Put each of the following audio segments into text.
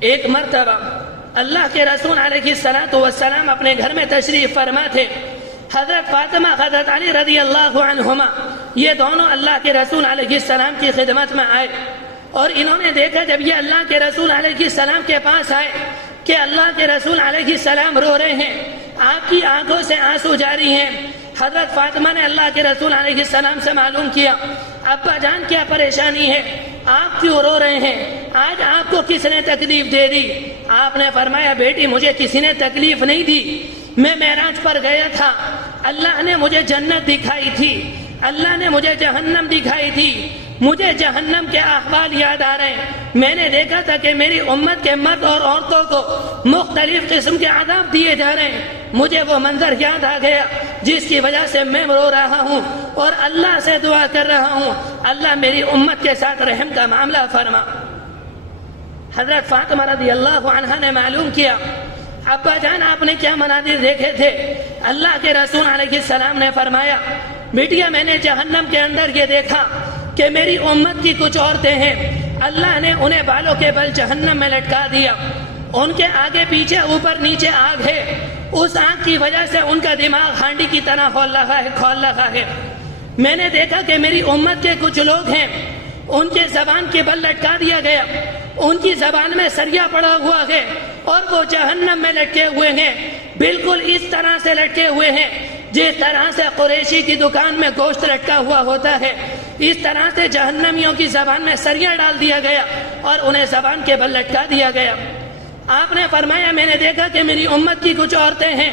ایک مرتبہ اللہ کے رسول علیہ السلام اپنے گھر میں تشریف فرما تھے. حضرت فاطمہ حضرت علی رضی اللہ عنہما یہ دونوں اللہ کے رسول علیہ السلام کی خدمت میں آئے اور انہوں نے دیکھا جب یہ اللہ کے رسول علیہ السلام کے پاس آئے کہ اللہ کے رسول علیہ السلام رو رہے ہیں, آپ کی آنکھوں سے آنسو جاری ہیں. حضرت فاطمہ نے اللہ کے رسول علیہ السلام سے معلوم کیا, ابا جان کیا پریشانی ہے, آپ کیوں رو رہے ہیں, آج آپ کو کس نے تکلیف دے دی؟ آپ نے فرمایا بیٹی مجھے کسی نے تکلیف نہیں دی, میں معراج پر گیا تھا, اللہ نے مجھے جنت دکھائی تھی, اللہ نے مجھے جہنم دکھائی تھی, مجھے جہنم کے احوال یاد آ رہے ہیں. میں نے دیکھا تھا کہ میری امت کے مرد اور عورتوں کو مختلف قسم کے عذاب دیے جا رہے ہیں, مجھے وہ منظر یاد آ گیا جس کی وجہ سے میں رو رہا ہوں اور اللہ سے دعا کر رہا ہوں اللہ میری امت کے ساتھ رحم کا معاملہ فرما. حضرت فاطمہ رضی اللہ عنہا نے معلوم کیا ابا جان آپ نے کیا مناظر دیکھے تھے؟ اللہ کے رسول علیہ السلام نے فرمایا بیٹیا میں نے جہنم کے اندر یہ دیکھا کہ میری امت کی کچھ عورتیں ہیں, اللہ نے انہیں بالوں کے بل جہنم میں لٹکا دیا, ان کے آگے پیچھے اوپر نیچے آگ ہے, اس آگ کی وجہ سے ان کا دماغ ہانڈی کی طرح کھول رہا ہے. میں نے دیکھا کہ میری امت کے کچھ لوگ ہیں ان کے زبان کے بل لٹکا دیا گیا, ان کی زبان میں سریا پڑا ہوا ہے اور وہ جہنم میں لٹکے ہوئے ہیں, بالکل اس طرح سے لٹکے ہوئے ہیں جس طرح سے قریشی کی دکان میں گوشت لٹکا ہوا ہوتا ہے, اس طرح سے جہنمیوں کی زبان میں سریا ڈال دیا گیا اور انہیں زبان کے بل لٹکا دیا گیا. آپ نے فرمایا میں نے دیکھا کہ میری امت کی کچھ عورتیں ہیں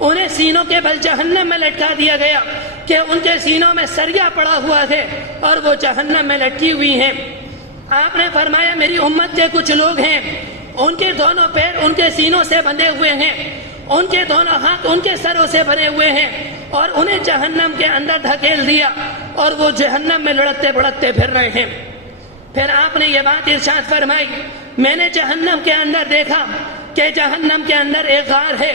انہیں سینوں کے بل جہنم میں لٹکا دیا گیا کہ ان کے سینوں میں سریا پڑا ہوا ہے اور وہ جہنم میں لٹکی ہوئی ہیں. آپ نے فرمایا میری امت کے کچھ لوگ ہیں ان کے دونوں پیر ان کے سینوں سے بندھے ہوئے ہیں, ان کے دونوں ہاتھ ان کے سروں سے بنے ہوئے ہیں اور انہیں جہنم کے اندر دھکیل دیا اور وہ جہنم میں لڑکتے بڑکتے پھر رہے ہیں. پھر آپ نے یہ بات ارشاد فرمائی میں نے جہنم کے اندر دیکھا کہ جہنم کے اندر ایک غار ہے,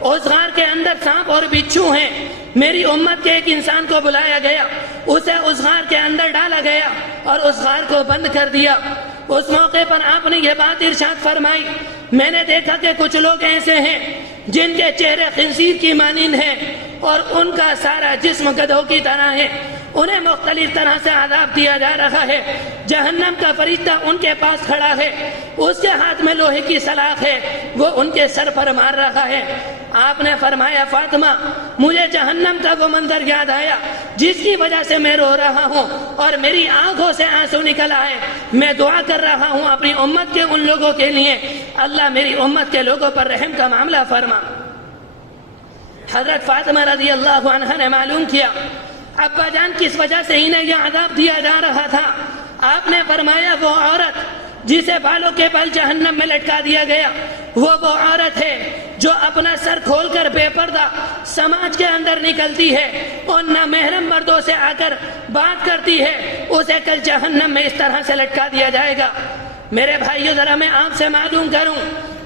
اس غار کے اندر سانپ اور بچھو ہیں. میری امت کے ایک انسان کو بلایا گیا, اسے اس غار کے اندر ڈالا گیا اور اس غار کو بند کر دیا. اس موقع پر آپ نے یہ بات ارشاد فرمائی میں نے دیکھا کہ کچھ لوگ ایسے ہیں جن کے چہرے خنزیر کی مانند ہیں اور ان کا سارا جسم گدھوں کی طرح ہے, انہیں مختلف طرح سے عذاب دیا جا رہا ہے. جہنم کا فرشتہ ان کے پاس کھڑا ہے, اس کے ہاتھ میں لوہے کی سلاخ ہے, وہ ان کے سر پر مار رہا ہے. آپ نے فرمایا فاطمہ مجھے جہنم کا وہ منظر یاد آیا جس کی وجہ سے میں رو رہا ہوں اور میری آنکھوں سے آنسو نکل آئے. میں دعا کر رہا ہوں اپنی امت کے ان لوگوں کے لیے اللہ میری امت کے لوگوں پر رحم کا معاملہ فرما. حضرت فاطمہ رضی اللہ عنہا نے معلوم کیا ابا جان کس وجہ سے انہیں یہ عذاب دیا جا رہا تھا. آپ نے فرمایا وہ عورت جسے بالوں کے بل جہنم میں لٹکا دیا گیا وہ عورت ہے جو اپنا سر کھول کر بے پردہ سماج کے اندر نکلتی ہے اور نامحرم مردوں سے آ کر بات کرتی ہے, اسے کل جہنم میں اس طرح سے لٹکا دیا جائے گا. میرے بھائیو ذرا میں آپ سے معلوم کروں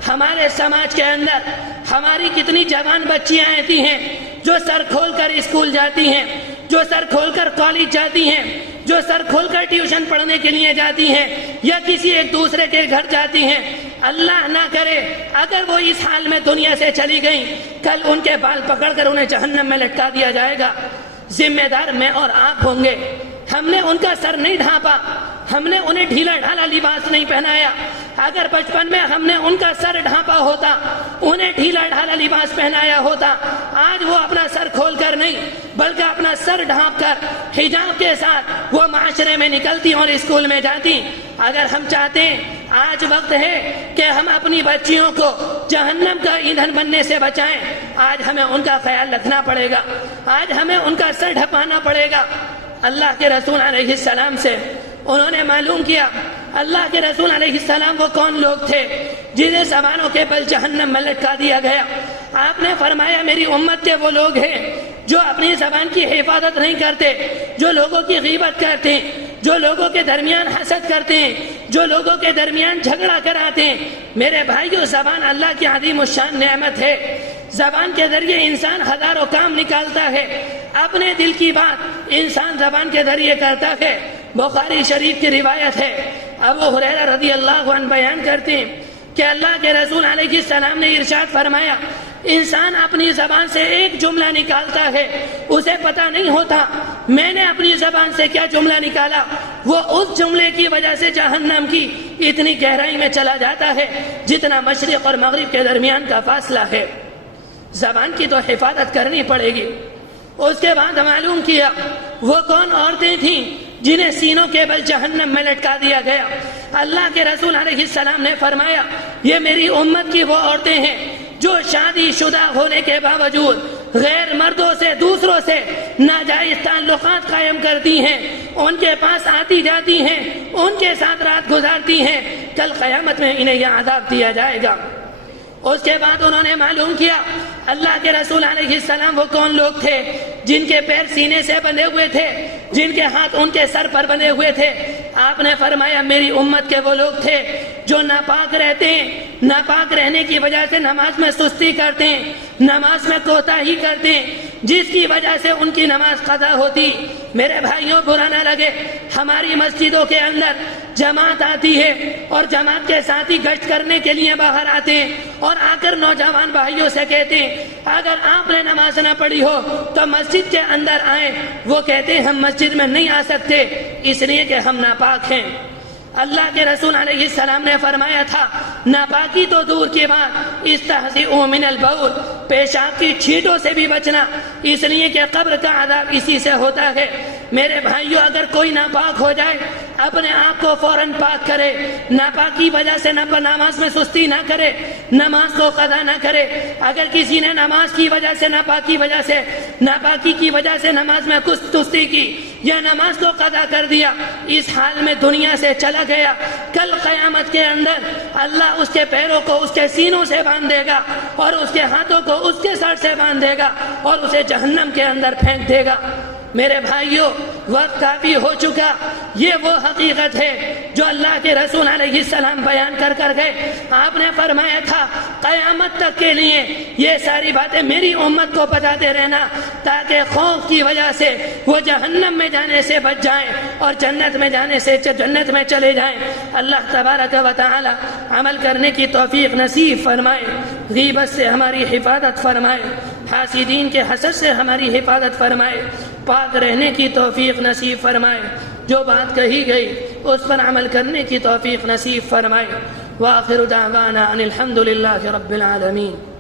ہمارے سماج کے اندر ہماری کتنی جوان بچیاں ایسی ہیں جو سر کھول کر اسکول جاتی ہیں, جو سر کھول کر کالج جاتی ہیں, جو سر کھول کر ٹیوشن پڑھنے کے لیے جاتی ہیں یا کسی ایک دوسرے کے گھر جاتی ہیں. اللہ نہ کرے اگر وہ اس حال میں دنیا سے چلی گئیں کل ان کے بال پکڑ کر انہیں جہنم میں لٹکا دیا جائے گا. ذمہ دار میں اور آپ ہوں گے. ہم نے ان کا سر نہیں ڈھانپا, ہم نے انہیں ڈھیلا ڈھالا لباس نہیں پہنایا. اگر بچپن میں ہم نے ان کا سر ڈھانپا ہوتا, انہیں ڈھیلا ڈھالا لباس پہنایا ہوتا, آج وہ اپنا سر کھول کر نہیں بلکہ اپنا سر ڈھانپ کر حجاب کے ساتھ وہ معاشرے میں نکلتی اور اسکول میں جاتی. اگر ہم چاہتے ہیں آج وقت ہے کہ ہم اپنی بچیوں کو جہنم کا ایندھن بننے سے بچائیں, آج ہمیں ان کا خیال رکھنا پڑے گا, آج ہمیں ان کا سر ڈھپانا پڑے گا. اللہ کے رسول علیہ السلام سے انہوں نے معلوم کیا اللہ کے رسول علیہ السلام وہ کون لوگ تھے جنہیں زبانوں کے بل جہنم میں لٹکا دیا گیا. آپ نے فرمایا میری امت کے وہ لوگ ہیں جو اپنی زبان کی حفاظت نہیں کرتے, جو لوگوں کی غیبت کرتے ہیں, جو لوگوں کے درمیان حسد کرتے ہیں, جو لوگوں کے درمیان جھگڑا کراتے ہیں. میرے بھائیو زبان اللہ کی عظیم الشان نعمت ہے. زبان کے ذریعے انسان ہزاروں کام نکالتا ہے. اپنے دل کی بات انسان زبان کے ذریعے کرتا ہے. بخاری شریف کی روایت ہے, ابو ہریرہ رضی اللہ عنہ بیان کرتے ہیں کہ اللہ کے رسول علیہ السلام نے ارشاد فرمایا انسان اپنی زبان سے ایک جملہ نکالتا ہے اسے پتہ نہیں ہوتا میں نے اپنی زبان سے کیا جملہ نکالا، وہ اس جملے کی وجہ سے جہنم کی اتنی گہرائی میں چلا جاتا ہے جتنا مشرق اور مغرب کے درمیان کا فاصلہ ہے۔ زبان کی تو حفاظت کرنی پڑے گی۔ اس کے بعد معلوم کیا وہ کون عورتیں تھیں جنہیں سینوں کے بل جہنم میں لٹکا دیا گیا۔ اللہ کے رسول علیہ السلام نے فرمایا یہ میری امت کی وہ عورتیں ہیں جو شادی شدہ ہونے کے باوجود غیر مردوں سے دوسروں سے ناجائز تعلقات قائم کرتی ہیں، ان کے پاس آتی جاتی ہیں، ان کے ساتھ رات گزارتی ہیں، کل قیامت میں انہیں یہ عذاب دیا جائے گا۔ اس کے بعد انہوں نے معلوم کیا اللہ کے رسول علیہ السلام وہ کون لوگ تھے جن کے پیر سینے سے بندھے ہوئے تھے، جن کے ہاتھ ان کے سر پر بندھے ہوئے تھے۔ آپ نے فرمایا میری امت کے وہ لوگ تھے جو ناپاک رہتے ہیں، ناپاک رہنے کی وجہ سے نماز میں سستی کرتے ہیں، نماز میں کوتاہی کرتے ہیں، جس کی وجہ سے ان کی نماز قضا ہوتی۔ میرے بھائیوں برا نہ لگے، ہماری مسجدوں کے اندر جماعت آتی ہے اور جماعت کے ساتھی گشت کرنے کے لیے باہر آتے ہیں اور آ کر نوجوان بھائیوں سے کہتے ہیں اگر آپ نے نماز نہ پڑھی ہو تو مسجد کے اندر آئیں۔ وہ کہتے ہیں ہم مسجد میں نہیں آ سکتے اس لیے کہ ہم ناپاک ہیں۔ اللہ کے رسول علیہ السلام نے فرمایا تھا ناپاکی تو دور کی بات، استحذئوا من البول، پیشاب کی چھینٹوں سے بھی بچنا، اس لیے کہ قبر کا عذاب اسی سے ہوتا ہے۔ میرے بھائیوں اگر کوئی ناپاک ہو جائے اپنے آپ کو فوراً پاک کرے، ناپاکی وجہ سے نماز میں سستی نہ کرے، نماز کو قضا نہ کرے۔ اگر کسی نے نماز کی وجہ سے ناپاکی کی وجہ سے نماز میں کچھ سستی کی یا نماز کو قضا کر دیا، اس حال میں دنیا سے چلا گیا، کل قیامت کے اندر اللہ اس کے پیروں کو اس کے سینوں سے باندھ دے گا اور اس کے ہاتھوں کو اس کے سر سے باندھ دے گا اور اسے جہنم کے اندر پھینک دے گا۔ میرے بھائیوں وقت کافی ہو چکا، یہ وہ حقیقت ہے جو اللہ کے رسول علیہ السلام بیان کر گئے۔ آپ نے فرمایا تھا قیامت تک کے لیے یہ ساری باتیں میری امت کو بتاتے رہنا تاکہ خوف کی وجہ سے وہ جہنم میں جانے سے بچ جائیں اور جنت میں چلے جائیں۔ اللہ تبارک و تعالی عمل کرنے کی توفیق نصیب فرمائے، غیبت سے ہماری حفاظت فرمائے، حاسدین کے حسد سے ہماری حفاظت فرمائے، پاک رہنے کی توفیق نصیب فرمائے، جو بات کہی گئی اس پر عمل کرنے کی توفیق نصیب فرمائے۔ وآخر دعوانا ان الحمد للہ رب العالمین۔